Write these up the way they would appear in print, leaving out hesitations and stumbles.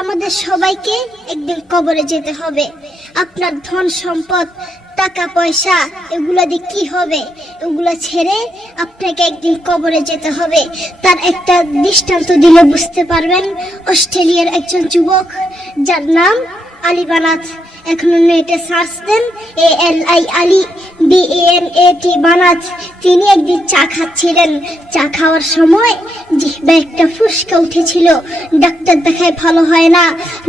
আমাদের সবাইকে একদিন কবরে যেতে হবে। আপনার ধন সম্পদ টাকা পয়সা এগুলা দিয়ে কি হবে? এগুলা ছেড়ে আপনাকে একদিন কবরে যেতে হবে। তার একটা দৃষ্টান্ত দিলে বুঝতে পারবেন। অস্ট্রেলিয়ার একজন যুবক যার নাম আলী বানাত, এখনো নেটে সার্চ দেন ALI আলী BANAT বানাত। তিনি একদিন চা খাচ্ছিলেন। চা খাওয়ার সময় জিহ্বায় একটা ফুসকা উঠেছিল। ডাক্তার দেখায় ভালো হয় না,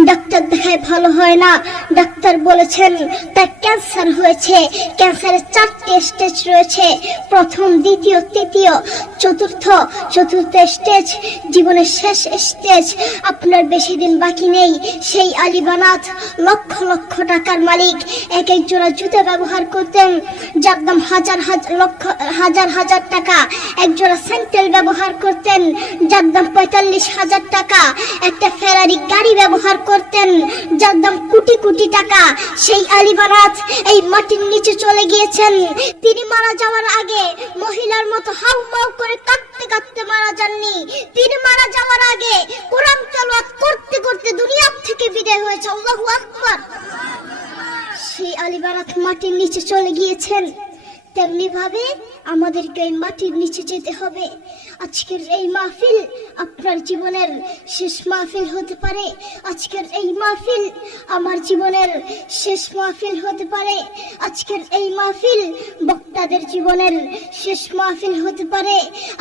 ডাক্তার দেখায় ভালো হয় না। ডাক্তার বলেছেন তার ক্যান্সার হয়েছে। ক্যান্সারের 4টে স্টেজ রয়েছে, প্রথম, দ্বিতীয়, তৃতীয়, চতুর্থ স্টেজ জীবনের শেষ স্টেজ। আপনার বেশি দিন বাকি নেই। সেই আলী বানাত লক্ষ লক্ষ টাকার মালিক। এক এক জোড়া জুতা ব্যবহার করতেন যার দাম হাজার টাকা। এক জোড়া স্যান্ডেল ব্যবহার করতেন যার দাম 45,000 টাকা। একটা ফেরারি গাড়ি ব্যবহার করতেন যার দাম কোটি কোটি টাকা। সেই আলী বানাত এই মাটির নিচে চলে গিয়েছেন। তিনি মারা যাওয়ার আগে মহিলার মতো হাউমাউ করে কাঁদতে কাঁদতে মারা যাননি। তিনি মারা যাওয়ার আগে কোরআন তেলাওয়াত করতে করতে দুনিয়া থেকে বিদায় হয়েছে। আল্লাহু আকবার। সেই আলী বানাত মাটির নিচে চলে গিয়েছেন। তেমনি ভাবে আমাদেরকে এই মাটির নিচে যেতে হবে। আজকের এই মাহফিল আপনার জীবনের শেষ মাহফিল হতে পারে। আজকের এই মাহফিল আমার জীবনের শেষ মাহফিল হতে পারে। আজকের এই মাহফিল বক্তাদের জীবনের শেষ মাহফিল হতে পারে।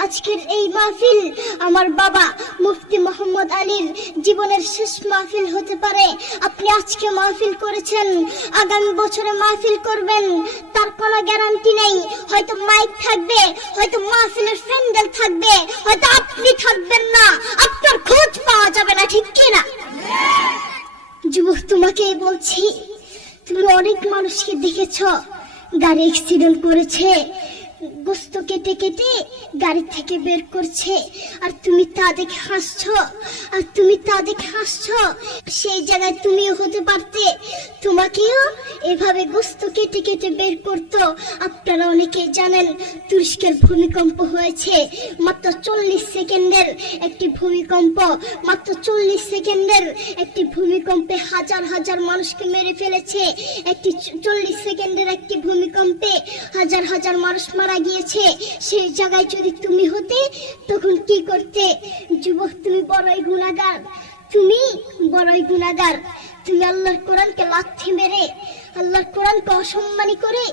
আজকের এই মাহফিল আমার বাবা মুফতি মোহাম্মদ আলীর জীবনের শেষ মাহফিল হতে পারে। আপনি আজকে মাহফিল করেছেন, আগামী বছরে মাহফিল করবেন তার কোনো গ্যারান্টি নেই। হয়তো মাইক থাকবে, হয়তো মাহফিলের প্যান্ডেল থাকবে, হয়তো আপনি থাকবেন না, আপনার খোঁজ পাওয়া যাবে না, ঠিক কি না? যুবক, তোমাকেই বলছি, তুমি অনেক মানুষকে দেখেছো গাড়ি অ্যাক্সিডেন্ট করেছে, গোস্ত কেটে কেটে গাড়ি থেকে বের করছে, আর তুমি তা দেখে হাসছো। সেই জায়গায় তুমিও হতে পারতে, তোমাকেও এভাবে গোস্ত কেটে কেটে বের করতো। আপনারা অনেকেই জানেন তুরস্কের ভূমিকম্প হয়েছে। মাত্র 40 সেকেন্ডের একটি ভূমিকম্প, মাত্র 40 সেকেন্ডের একটি ভূমিকম্পে হাজার হাজার মানুষকে মেরে ফেলেছে। একটি 40 সেকেন্ডের একটি ভূমিকম্পে হাজার হাজার মানুষ মারা গিয়েছে। সেই জায়গায় যদি তুমি হতে তখন কি করতে? যুবক, তুমি বড়ই গুনাহগার, তুমি আল্লাহর কোরআনকে লাথি মেরে, আল্লাহর কোরআনকে অসম্মানী করে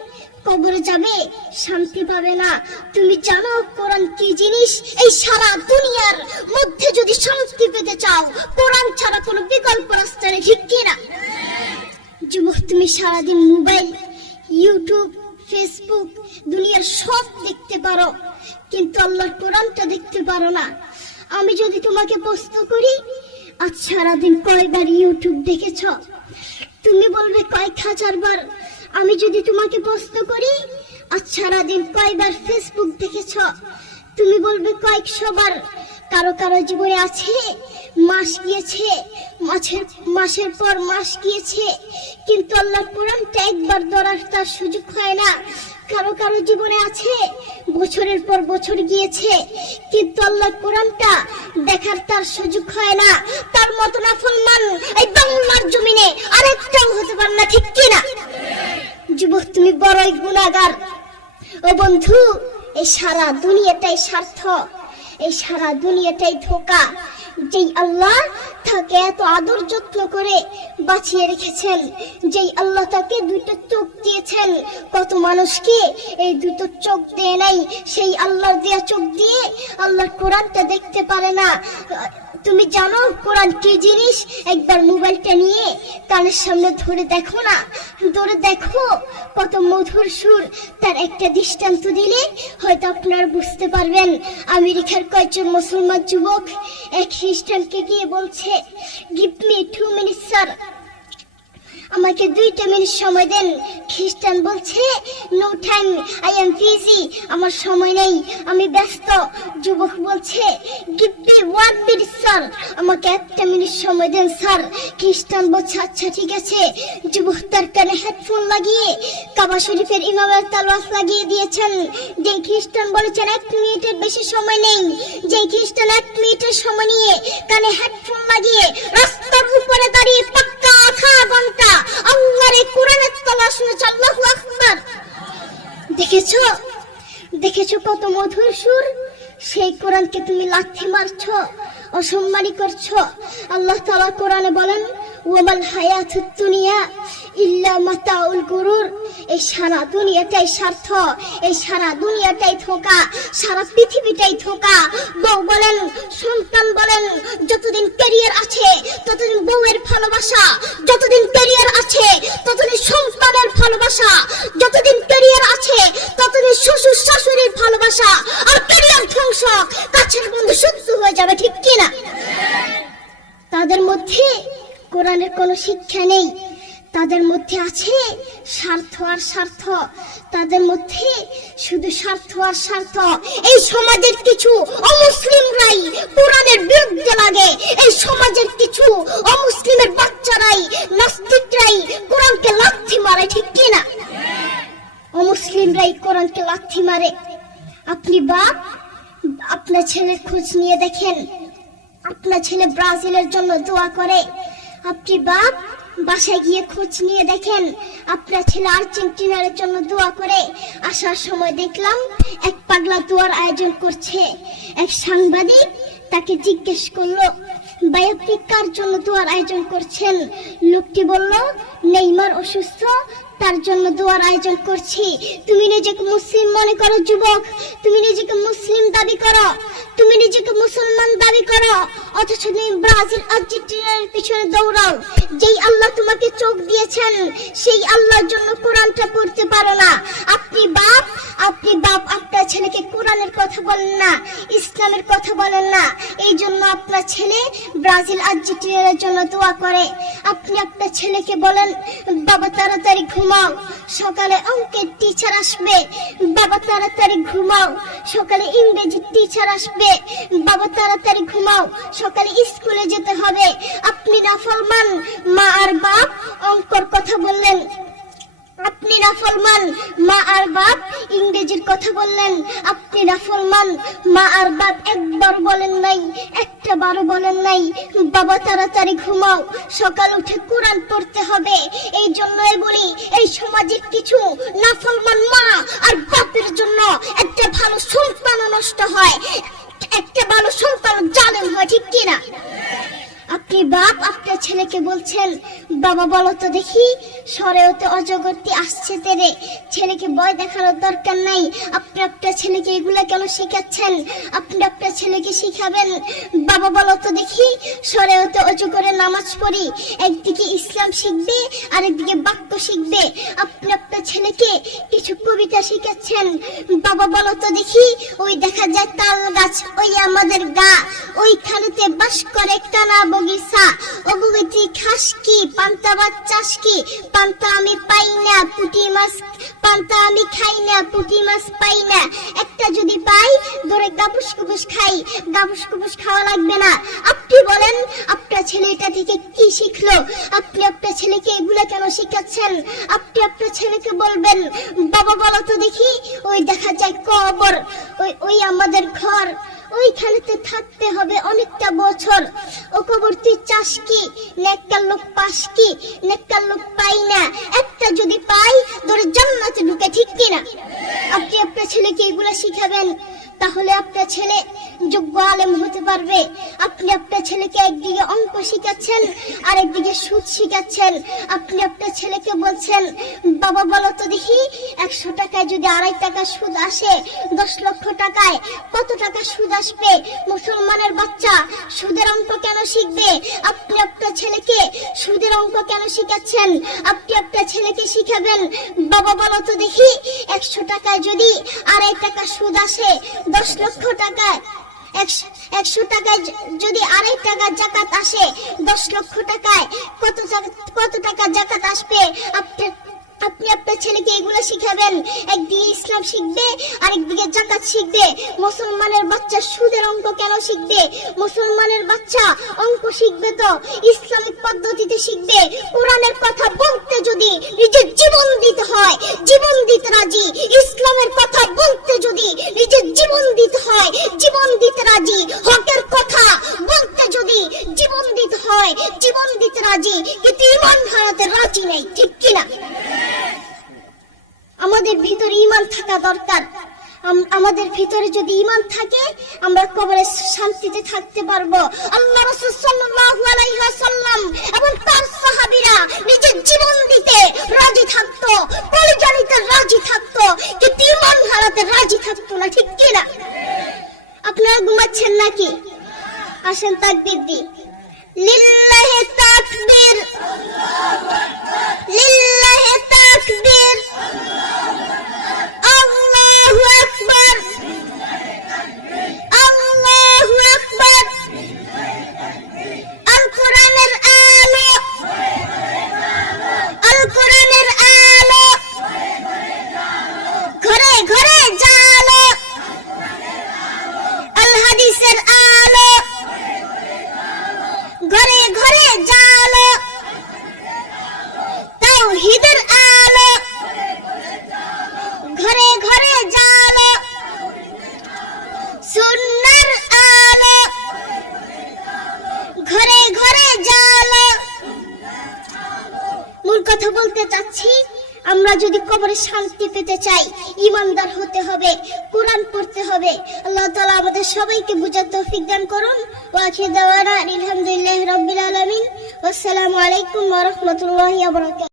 কবরে যাবে, শান্তি পাবে না। তুমি জানো কোরআন কি জিনিস? এই সারা দুনিয়ার মধ্যে যদি শান্তি পেতে চাও, কোরআন ছাড়া কোনো বিকল্প রাস্তা নেই, ঠিক কি না? যুবক, তুমি সারাদিন মোবাইল, ইউটিউব, ফেসবুক, দুনিয়ার সব দেখতে পারো, কিন্তু আল্লাহর কোরআনটা দেখতে পারো না। আমি যদি তোমাকে প্রশ্ন করি, আজ সারাদিন কয়বার ইউটিউব দেখেছ? তুমি বলবে কয়েক হাজার বার। আমি যদি তোমাকে প্রশ্ন করি, আজ সারাদিন কয়বার ফেসবুক দেখেছ? তুমি বলবে কয়েকশো বার। কারো কারো জীবনে আছে মাস গিয়েছে, মাসের পর মাস গিয়েছে, কিন্তু আল্লাহর কোরআনটা একবার ধরার তার সুযোগ হয় না। কারো কারো জীবনে আছে বছরের পর বছর গিয়েছে, কিন্তু আল্লাহর কোরআনটা দেখার তার সুযোগ হয় না। তার মতো নাফরমান এই বাংলার জমিনে আরেকটাও হতে পারে না, ঠিক কি না? যুবক, তুমি বড়ই গুনাহগার। ও বন্ধু, এই সারা দুনিয়াটাই স্বার্থ, এই সারা দুনিয়াটাই ধোঁকা। যেই আল্লাহ তাকে এত আদর যত্ন করে বাঁচিয়ে রেখেছেন, যেই আল্লাহ তাকে দুটো চোখ দিয়েছেন, কত মানুষকে এই দুটো চোখ দেয় নাই। সেই আল্লাহর দেয়া চোখ দিয়ে আল্লাহর কোরআনটা দেখতে পারে না। তুমি জানো কোরআন কি জিনিস? একবার মোবাইলটা নিয়ে কানের সামনে ধরে দেখো না, ধরে দেখো কত মধুর সুর। তার একটা দৃষ্টান্ত দিলে হয়তো আপনারা বুঝতে পারবেন। আমেরিকার কয়েকজন মুসলমান যুবক এক খ্রিস্টানকে গিয়ে বলছে, গিভ মি 2 minutes স্যার, আমাকে 2 মিনিট সময় দেন। খ্রিস্টান বলছে, no time, I am busy, আমার সময় নেই, আমি ব্যস্ত। যুবক বলছে, গিভ মি 1 minute স্যার, আমাকে 1 মিনিট সময় দেন স্যার। খ্রিস্টান বলছে, আচ্ছা ঠিক আছে। যুবক তার কানে হেডফোন লাগিয়ে কাবা শরীফের ইমামের তেলাওয়াত লাগিয়ে দিয়েছেন। যে খ্রিস্টান বলেছেন 1 মিনিটের বেশি সময় নেই, যে খ্রিস্টান 1 মিনিটের সময় নিয়ে কানে হেডফোন লাগিয়ে রাস্তার উপর দেখেছো কত মধুর সুর, সেই কোরআনকে তুমি লাথি মারছো, অসম্মানী করছো। আল্লাহ তাআলা কোরআনে বলেন, ওয়ামাল হায়াতুদ দুনিয়া ইল্লা মাতাউল গুরুর। এই সারা দুনিয়াটাই স্বার্থ, এই সারা দুনিয়াটাই ধোঁকা, সারা পৃথিবীটাই ধোঁকা। বউ বলেন, সন্তান বলেন, যতদিন ক্যারিয়ার আছে ততদিন বউয়ের ভালোবাসা, যতদিন ক্যারিয়ার আছে ততদিন সন্তানের ভালোবাসা, যতদিন ক্যারিয়ার আছে ততদিন শ্বশুর শাশুড়ির ভালোবাসা। আর ক্যারিয়ার ধ্বংস, কাছের বন্ধু শত্রু হয়ে যাবে, ঠিক কিনা? তাদের মধ্যে কোরআনের কোনো শিক্ষা নেই, তাদের মধ্যে আছে স্বার্থ আর স্বার্থ, তাদের মধ্যে শুধু স্বার্থ আর স্বার্থ। এই সমাজের কিছু অমুসলিমরাই কোরআনের বিরুদ্ধে লাগে, এই সমাজের কিছু অমুসলিমের বাচ্চারাই, নাস্তিকরাই কোরআনকে লাথি মারে, ঠিক কিনা? অমুসলিমরাই কোরআনকে লাথি মারে। আপনি বাপ, আপনার ছেলের খোঁজ নিয়ে দেখেন, আপনার ছেলে ব্রাজিলের জন্য দোয়া করে। আপনি বাপ, বাসায় গিয়ে খোঁজ নিয়ে দেখেন, আপনার ছেলে আর্জেন্টিনার জন্য দোয়া করে। আসার সময় দেখলাম এক পাগলা দোয়ার আয়োজন করছে। এক সাংবাদিক তাকে জিজ্ঞেস করলো, ভাই আপনি কার জন্য দোয়ার আয়োজন করছেন? লোকটি বলল, নেইমার অসুস্থ, তার জন্য দোয়ার আয়োজন করছি। তুমি নিজেকে মুসলিম মনে করো যুবক, তুমি নিজেকে মুসলিম দাবি করো, তুমি নিজেকে মুসলমান দাবি করো, অথচ তুমি ব্রাজিল আর্জেন্টিনার পিছনে দৌড়াও। যেই আল্লাহ তোমাকে চোখ দিয়েছেন সেই আল্লাহর জন্য কোরআনটা পড়তে পারো না। আপনি বাপ, আপনার ছেলেকে কোরআনের কথা বলেন না, ইসলামের কথা বলেন না, এই জন্য আপনার ছেলে ব্রাজিল আর্জেন্টিনার জন্য দোয়া করে। আপনি আপনার ছেলেকে বলেন, বাবা তাড়াতাড়ি ঘুমাও, সকালে অঙ্কের টিচার আসবে, বাবা তাড়াতাড়ি ঘুমাও, সকালে ইংরেজি টিচার আসবে, বাবা তাড়াতাড়ি ঘুমাও, সকালে স্কুলে যেতে হবে। আপনি নাফরমান মা আর বাপ অঙ্কর কথা বললেন, আপনি নাফরমান মা আর বাপ ইংরেজির কথা বললেন, আপনি নাফরমান মা আর বাপ একবার বলেন নাই, একটা বারও বলেন নাই বাবা তাড়াতাড়ি ঘুমাও, সকাল উঠে কোরআন পড়তে হবে। এই জন্যই বলি, এই সমাজের কিছু নাফরমান মা আর বাপের জন্য একটা ভালো সন্তান নষ্ট হয়, একটা ভালো সন্তান জালেম হয়, ঠিক কিনা? আপনি বাপ, আপনার ছেলেকে বলছেন, বাবা বলো তো দেখি সরেওতে অজগরটি আসছে তেরে। ছেলেকে ভয় দেখানোর দরকার নাই। আপনি আপনার ছেলেকে এগুলা কেন শেখাচ্ছেন? আপনি আপনার ছেলেকে শিখাবেন, বাবা বলো তো দেখি সরেওতে অজগরের নামাজ পড়ি। একদিকে ইসলাম শিখবে আর একদিকে বাক্য শিখবে। আপনি আপনার ছেলেকে কিছু কবিতা শিখাচ্ছেন, বাবা বলো তো দেখি ওই দেখা যায় তাল গাছ, ওই আমাদের গা, ওইখানেতে বাস করে কানা বগিচা, ও বগিচি খাস কি, পান্তা ভাত চাষ কি, পান্তা আমি পাই না, পুঁটি মাছ পান্তা আমি খাই না, পুঁটি মাছ পাই না, একটা যদি পাই ধরে গাবুস কুবুস খাই, গাবুস কুবুস খাওয়া লাগবে না। আপনি বলেন আপনার ছেলে এটা থেকে কি শিখলো? আপনি আপনার ছেলেকে এগুলা কেন শিখাচ্ছেন? আপনি আপনার ছেলেকে বলবেন, বাবা বলো তো দেখি ওই দেখা যায় কবর, ওই আমাদের ঘর, ওইখানেতে থাকতে হবে অনেকটা বছর, ও কবর তুই চাস কি, নেককার লোক পাস কি, নেককার লোক পাই না, একটা যদি পাই ধরে জান্নাতে ঢুকে, ঠিক কিনা? আপনি আপনার ছেলেকে এগুলা শিখাবেন, তাহলে আপনার ছেলে যোগ্য আলেম হতে পারবে। আপনি আপনার ছেলেকে একদিকে অঙ্ক শিখাচ্ছেন আর একদিকে সুদ শিখাচ্ছেন। আপনি আপনার ছেলেকে বলছেন, বাবা বলো তো দেখি 100 টাকায় যদি 2.5 টাকা সুদ আসে, 10 লক্ষ টাকায় কত টাকা সুদ আসবে? মুসলমানের বাচ্চা সুদের অঙ্ক কেন শিখবে? আপনি আপনার ছেলেকে সুদের অঙ্ক কেন শিখাচ্ছেন? আপনি আপনার ছেলেকে শিখাবেন, বাবা বলো তো দেখি 100 টাকায় যদি 2.5 টাকা সুদ আসে, 10 লক্ষ টাকায় 100 টাকায় যদি 2.5 টাকা জাকাত আসে, 10 লক্ষ টাকায় কত টাকা জাকাত আসবে? আপনি আপনার ছেলেকে এগুলো শিখাবেন। একদিকে ইসলাম শিখবে আর একদিকে জাকাত শিখবে। মুসলমানের বাচ্চা সুদের অঙ্ক কেন শিখবে? মুসলমানের বাচ্চা অঙ্ক শিখবে তো ইসলামিক পদ্ধতিতে শিখবে। কোরআনের কথা বলতে যদি নিজের জীবন দিতে হয়, জীবন দিতে রাজি। ইসলামের কথা বলতে যদি নিজের জীবন দিতে হয়, জীবন দিতে রাজি। হকের কথা বলতে যদি জীবন দিতে হয়, জীবন দিতে রাজি, কিন্তু ঈমান হারাতে রাজি নেই, ঠিক কিনা? আমাদের ভিতরে ঈমান থাকা দরকার। আমাদের ভিতরে যদি ঈমান থাকে আমরা কবরে শান্তিতে থাকতে পারবো। আল্লাহ রাসূল সাল্লাল্লাহু আলাইহি ওয়াসাল্লাম এবং তার সাহাবীরা নিজের জীবন দিতে রাজি থাকতো, কলিজা দিতে রাজি থাকতো, কিন্তু ঈমান হারাতে রাজি থাকতো না, ঠিক কি না? আপনারা ঘুমাচ্ছেন নাকি? আসেন তাকবীর দিই। লিল্লাহি তাকবীর, লিল্লাহি তাকবীর, আল্লাহু আকবার, আল্লাহু আকবার। আল কোরআনের আলো, আল কোরআনের আলো, ঘরে ঘরে জালো, আল হাদিসের আলো, ঘরে ঘরে জালো, তাওহীদের আলো, ঘরে ঘরে জালো, সুন্নাহর আলো, ঘরে ঘরে জালো। মূল কথা বলতে চাচ্ছি, আমরা যদি কবরে শান্তি পেতে চাই ঈমানদার হতে হবে, কোরআন পড়তে হবে। আল্লাহ তাআলা আমাদের সবাইকে বুঝার তৌফিক দান করুন। ওয়া আখিরু দাওয়ানা আলহামদুলিল্লাহি রাব্বিল আলামিন। আসসালামু আলাইকুম ওয়া রাহমাতুল্লাহি ওয়া বারাকাতুহু।